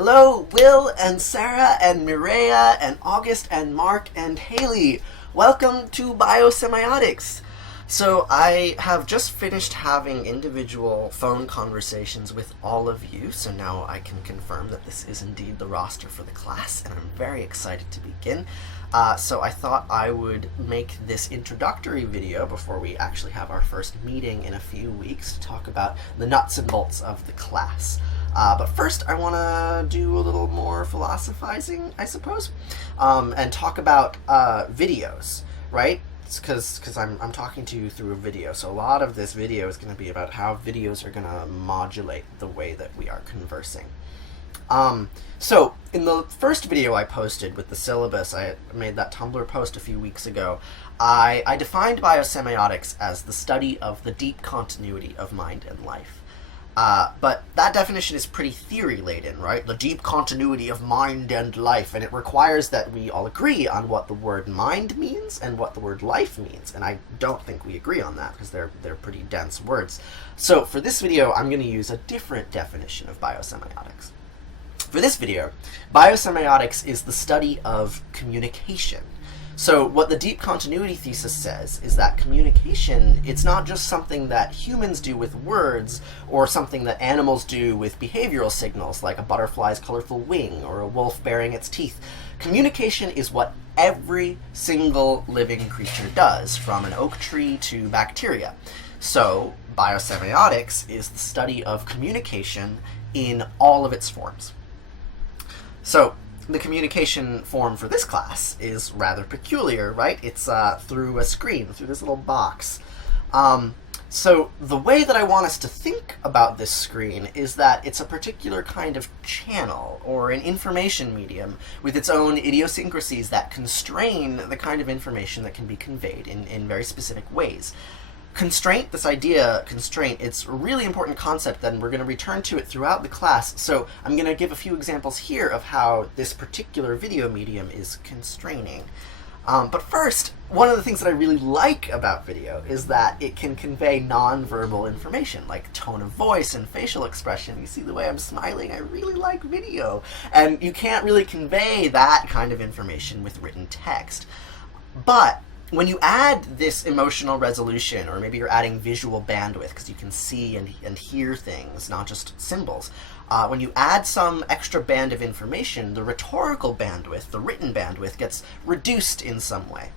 Hello, Will and Sarah and Mireia and August and Mark and Haley. Welcome to Biosemiotics. So I have just finished having individual phone conversations with all of you, so now I can confirm that this is indeed the roster for the class, and I'm very excited to begin. So I thought I would make this introductory video before we actually have our first meeting in a few weeks to talk about the nuts and bolts of the class. But first I want to do a little more philosophizing, I suppose, and talk about videos, right? Because I'm talking to you through a video, so a lot of this video is going to be about how videos are going to modulate the way that we are conversing. So in the first video I posted with the syllabus, I made that Tumblr post a few weeks ago, I defined biosemiotics as the study of the deep continuity of mind and life. But that definition is pretty theory-laden, right? The deep continuity of mind and life, and it requires that we all agree on what the word mind means and what the word life means, and I don't think we agree on that because they're pretty dense words. So for this video, I'm going to use a different definition of biosemiotics. For this video, biosemiotics is the study of communication. So what the deep continuity thesis says is that communication, it's not just something that humans do with words or something that animals do with behavioral signals like a butterfly's colorful wing or a wolf baring its teeth. Communication is what every single living creature does, from an oak tree to bacteria. So biosemiotics is the study of communication in all of its forms. So the communication form for this class is rather peculiar, right? It's through a screen, through this little box. So the way that I want us to think about this screen is that it's a particular kind of channel or an information medium with its own idiosyncrasies that constrain the kind of information that can be conveyed in very specific ways. Constraint, this idea, constraint, it's a really important concept, and we're going to return to it throughout the class. So I'm going to give a few examples here of how this particular video medium is constraining. But first, one of the things that I really like about video is that it can convey non-verbal information, like tone of voice and facial expression. You see the way I'm smiling? I really like video. And you can't really convey that kind of information with written text. But when you add this emotional resolution, or maybe you're adding visual bandwidth because you can see and hear things, not just symbols, when you add some extra band of information, the rhetorical bandwidth, the written bandwidth, gets reduced in some way.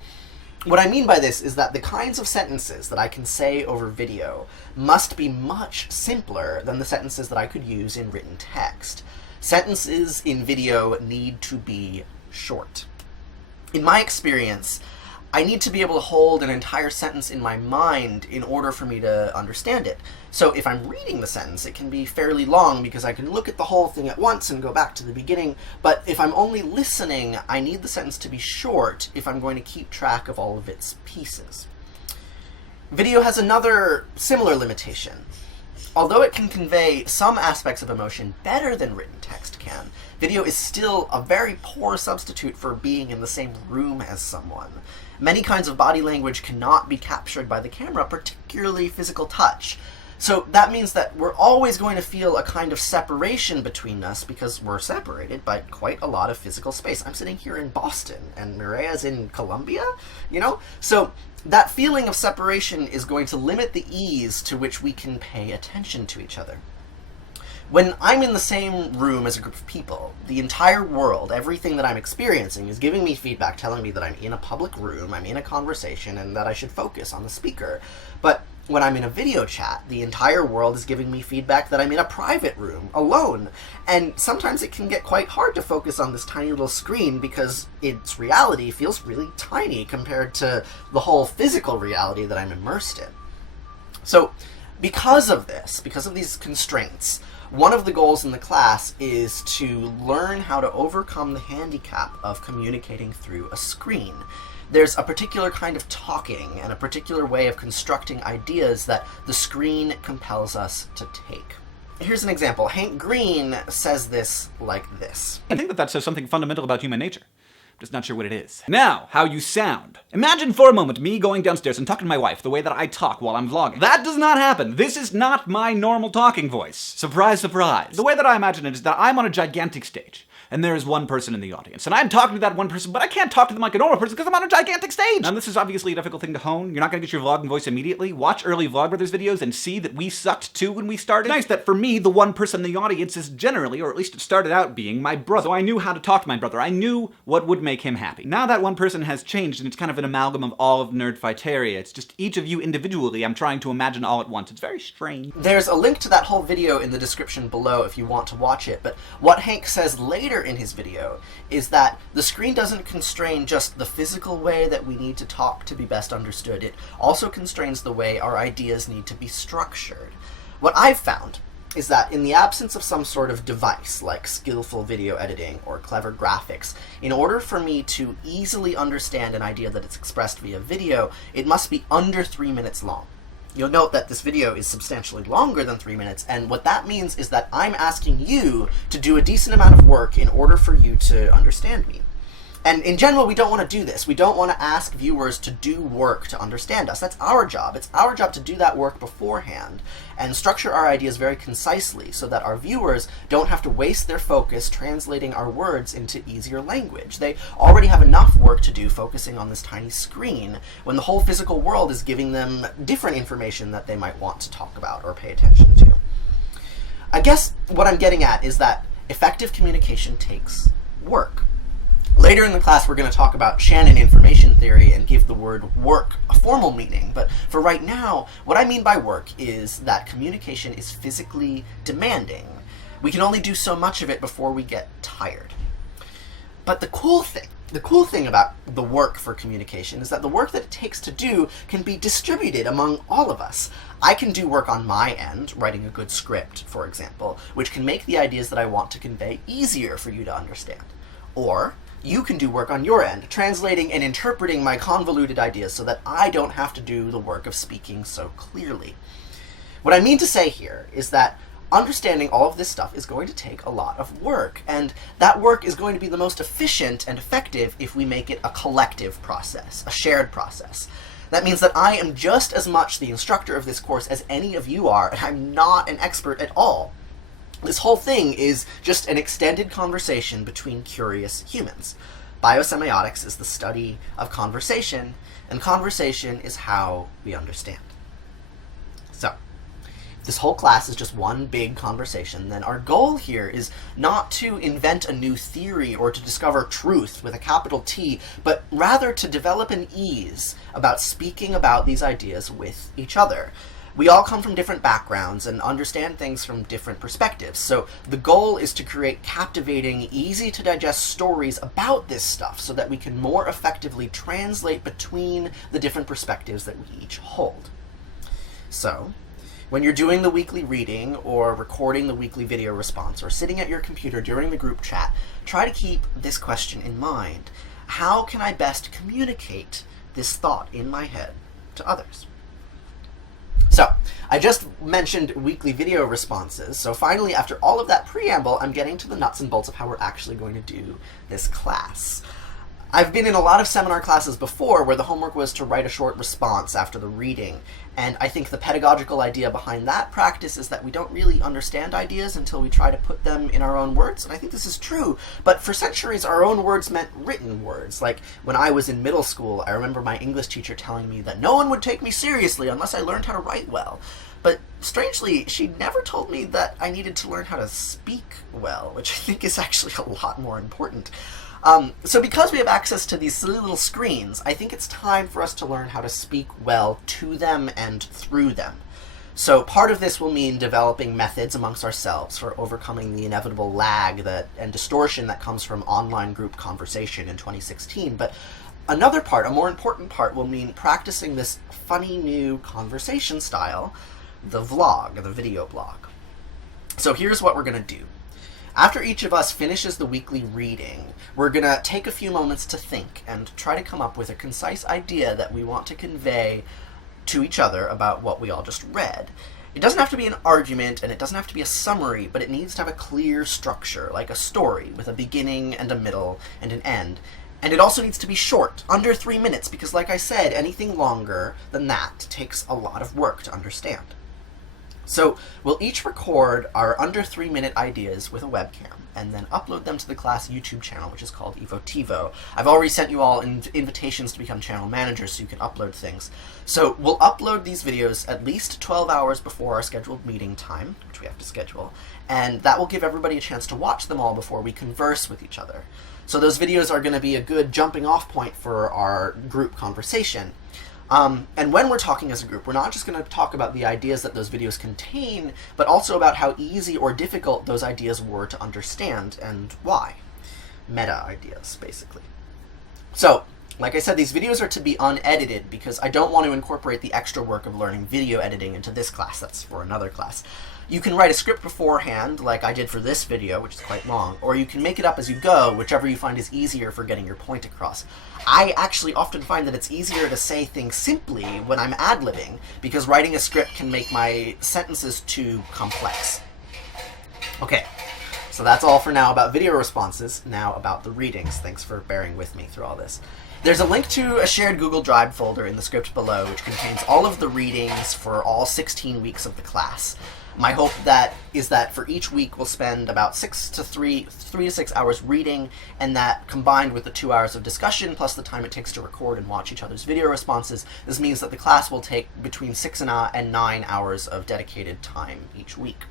What I mean by this is that the kinds of sentences that I can say over video must be much simpler than the sentences that I could use in written text. Sentences in video need to be short. In my experience, I need to be able to hold an entire sentence in my mind in order for me to understand it. So if I'm reading the sentence, it can be fairly long because I can look at the whole thing at once and go back to the beginning. But if I'm only listening, I need the sentence to be short if I'm going to keep track of all of its pieces. Video has another similar limitation. Although it can convey some aspects of emotion better than written text can, video is still a very poor substitute for being in the same room as someone. Many kinds of body language cannot be captured by the camera, particularly physical touch. So that means that we're always going to feel a kind of separation between us because we're separated by quite a lot of physical space. I'm sitting here in Boston, and Mireia's in Colombia, you know? So that feeling of separation is going to limit the ease to which we can pay attention to each other. When I'm in the same room as a group of people, the entire world, everything that I'm experiencing, is giving me feedback telling me that I'm in a public room, I'm in a conversation, and that I should focus on the speaker. But when I'm in a video chat, the entire world is giving me feedback that I'm in a private room, alone. And sometimes it can get quite hard to focus on this tiny little screen because its reality feels really tiny compared to the whole physical reality that I'm immersed in. So because of this, because of these constraints, one of the goals in the class is to learn how to overcome the handicap of communicating through a screen. There's a particular kind of talking and a particular way of constructing ideas that the screen compels us to take. Here's an example. Hank Green says this like this. I think that says something fundamental about human nature. Just not sure what it is. Now, how you sound. Imagine for a moment me going downstairs and talking to my wife the way that I talk while I'm vlogging. That does not happen. This is not my normal talking voice. Surprise, surprise. The way that I imagine it is that I'm on a gigantic stage, and there is one person in the audience, and I'm talking to that one person, but I can't talk to them like a normal person because I'm on a gigantic stage. Now, this is obviously a difficult thing to hone. You're not gonna get your vlogging voice immediately. Watch early Vlogbrothers videos and see that we sucked too when we started. It's nice that for me, the one person in the audience is generally, or at least it started out being, my brother. So I knew how to talk to my brother. I knew what would make him happy. Now that one person has changed, and it's kind of an amalgam of all of Nerdfighteria. It's just each of you individually I'm trying to imagine all at once. It's very strange. There's a link to that whole video in the description below if you want to watch it, but what Hank says later in his video is that the screen doesn't constrain just the physical way that we need to talk to be best understood. It also constrains the way our ideas need to be structured. What I've found is that in the absence of some sort of device like skillful video editing or clever graphics, in order for me to easily understand an idea that is expressed via video, it must be under 3 minutes long. You'll note that this video is substantially longer than 3 minutes, and what that means is that I'm asking you to do a decent amount of work in order for you to understand me. And in general, we don't want to do this. We don't want to ask viewers to do work to understand us. That's our job. It's our job to do that work beforehand and structure our ideas very concisely so that our viewers don't have to waste their focus translating our words into easier language. They already have enough work to do focusing on this tiny screen when the whole physical world is giving them different information that they might want to talk about or pay attention to. I guess what I'm getting at is that effective communication takes work. Later in the class, we're going to talk about Shannon information theory and give the word work a formal meaning. But for right now, what I mean by work is that communication is physically demanding. We can only do so much of it before we get tired. But the cool thing about the work for communication is that the work that it takes to do can be distributed among all of us. I can do work on my end, writing a good script, for example, which can make the ideas that I want to convey easier for you to understand. Or you can do work on your end, translating and interpreting my convoluted ideas so that I don't have to do the work of speaking so clearly. What I mean to say here is that understanding all of this stuff is going to take a lot of work, and that work is going to be the most efficient and effective if we make it a collective process, a shared process. That means that I am just as much the instructor of this course as any of you are, and I'm not an expert at all. This whole thing is just an extended conversation between curious humans. Biosemiotics is the study of conversation, and conversation is how we understand. So, if this whole class is just one big conversation, then our goal here is not to invent a new theory or to discover truth with a capital T, but rather to develop an ease about speaking about these ideas with each other. We all come from different backgrounds and understand things from different perspectives, so the goal is to create captivating, easy-to-digest stories about this stuff so that we can more effectively translate between the different perspectives that we each hold. So, when you're doing the weekly reading, or recording the weekly video response, or sitting at your computer during the group chat, try to keep this question in mind. How can I best communicate this thought in my head to others? So, I just mentioned weekly video responses, so finally, after all of that preamble, I'm getting to the nuts and bolts of how we're actually going to do this class. I've been in a lot of seminar classes before where the homework was to write a short response after the reading, and I think the pedagogical idea behind that practice is that we don't really understand ideas until we try to put them in our own words, and I think this is true, but for centuries our own words meant written words. Like, when I was in middle school, I remember my English teacher telling me that no one would take me seriously unless I learned how to write well. But strangely, she never told me that I needed to learn how to speak well, which I think is actually a lot more important. So because we have access to these silly little screens, I think it's time for us to learn how to speak well to them and through them. So part of this will mean developing methods amongst ourselves for overcoming the inevitable lag and distortion that comes from online group conversation in 2016. But another part, a more important part, will mean practicing this funny new conversation style, the vlog, the video blog. So here's what we're going to do. After each of us finishes the weekly reading, we're going to take a few moments to think and try to come up with a concise idea that we want to convey to each other about what we all just read. It doesn't have to be an argument, and it doesn't have to be a summary, but it needs to have a clear structure, like a story, with a beginning and a middle and an end. And it also needs to be short, under 3 minutes, because like I said, anything longer than that takes a lot of work to understand. So we'll each record our under 3-minute ideas with a webcam and then upload them to the class YouTube channel, which is called Evotivo. I've already sent you all invitations to become channel managers so you can upload things. So we'll upload these videos at least 12 hours before our scheduled meeting time, which we have to schedule, and that will give everybody a chance to watch them all before we converse with each other. So those videos are going to be a good jumping off point for our group conversation. And when we're talking as a group, we're not just going to talk about the ideas that those videos contain, but also about how easy or difficult those ideas were to understand and why. Meta ideas, basically. So, like I said, these videos are to be unedited because I don't want to incorporate the extra work of learning video editing into this class. That's for another class. You can write a script beforehand, like I did for this video, which is quite long, or you can make it up as you go, whichever you find is easier for getting your point across. I actually often find that it's easier to say things simply when I'm ad-libbing, because writing a script can make my sentences too complex. Okay, so that's all for now about video responses. Now about the readings. Thanks for bearing with me through all this. There's a link to a shared Google Drive folder in the script below, which contains all of the readings for all 16 weeks of the class. My hope is that for each week we'll spend about 3 to 6 hours reading, and that combined with the 2 hours of discussion plus the time it takes to record and watch each other's video responses, this means that the class will take between 6 and 9 hours of dedicated time each week.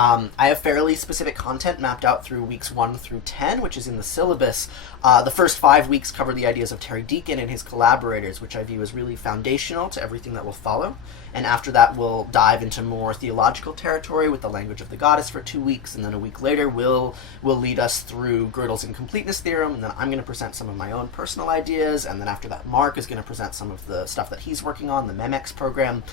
I have fairly specific content mapped out through weeks 1 through 10, which is in the syllabus. The first 5 weeks cover the ideas of Terry Deacon and his collaborators, which I view as really foundational to everything that will follow. And after that, we'll dive into more theological territory with the language of the goddess for 2 weeks, and then a week later will lead us through Gödel's incompleteness theorem, and then I'm going to present some of my own personal ideas, and then after that, Mark is going to present some of the stuff that he's working on, the MEMEX program.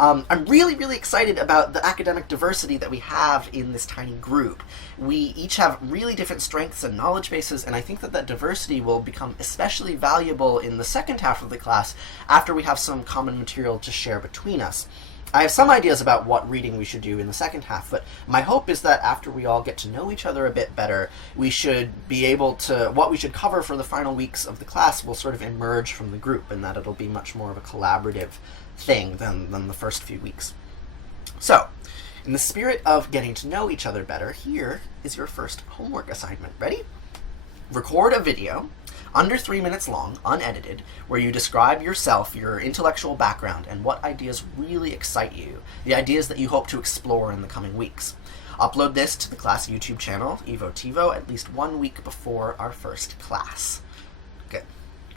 I'm really, really excited about the academic diversity that we have in this tiny group. We each have really different strengths and knowledge bases, and I think that that diversity will become especially valuable in the second half of the class after we have some common material to share between us. I have some ideas about what reading we should do in the second half, but my hope is that after we all get to know each other a bit better, we should be able to, what we should cover for the final weeks of the class will sort of emerge from the group, and that it'll be much more of a collaborative thing than the first few weeks. So, in the spirit of getting to know each other better, here is your first homework assignment. Ready? Record a video under 3 minutes long, unedited, where you describe yourself, your intellectual background, and what ideas really excite you, the ideas that you hope to explore in the coming weeks. Upload this to the class YouTube channel, Evotivo, at least 1 week before our first class. Good.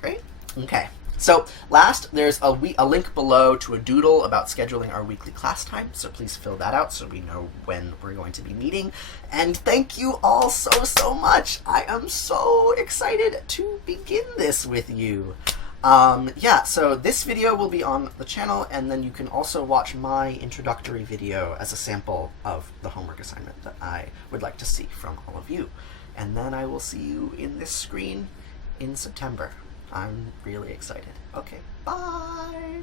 Great? Okay. So, last, there's a link below to a doodle about scheduling our weekly class time, so please fill that out so we know when we're going to be meeting. And thank you all so much! I am so excited to begin this with you. So this video will be on the channel, and then you can also watch my introductory video as a sample of the homework assignment that I would like to see from all of you. And then I will see you in this screen in September. I'm really excited. Okay, bye!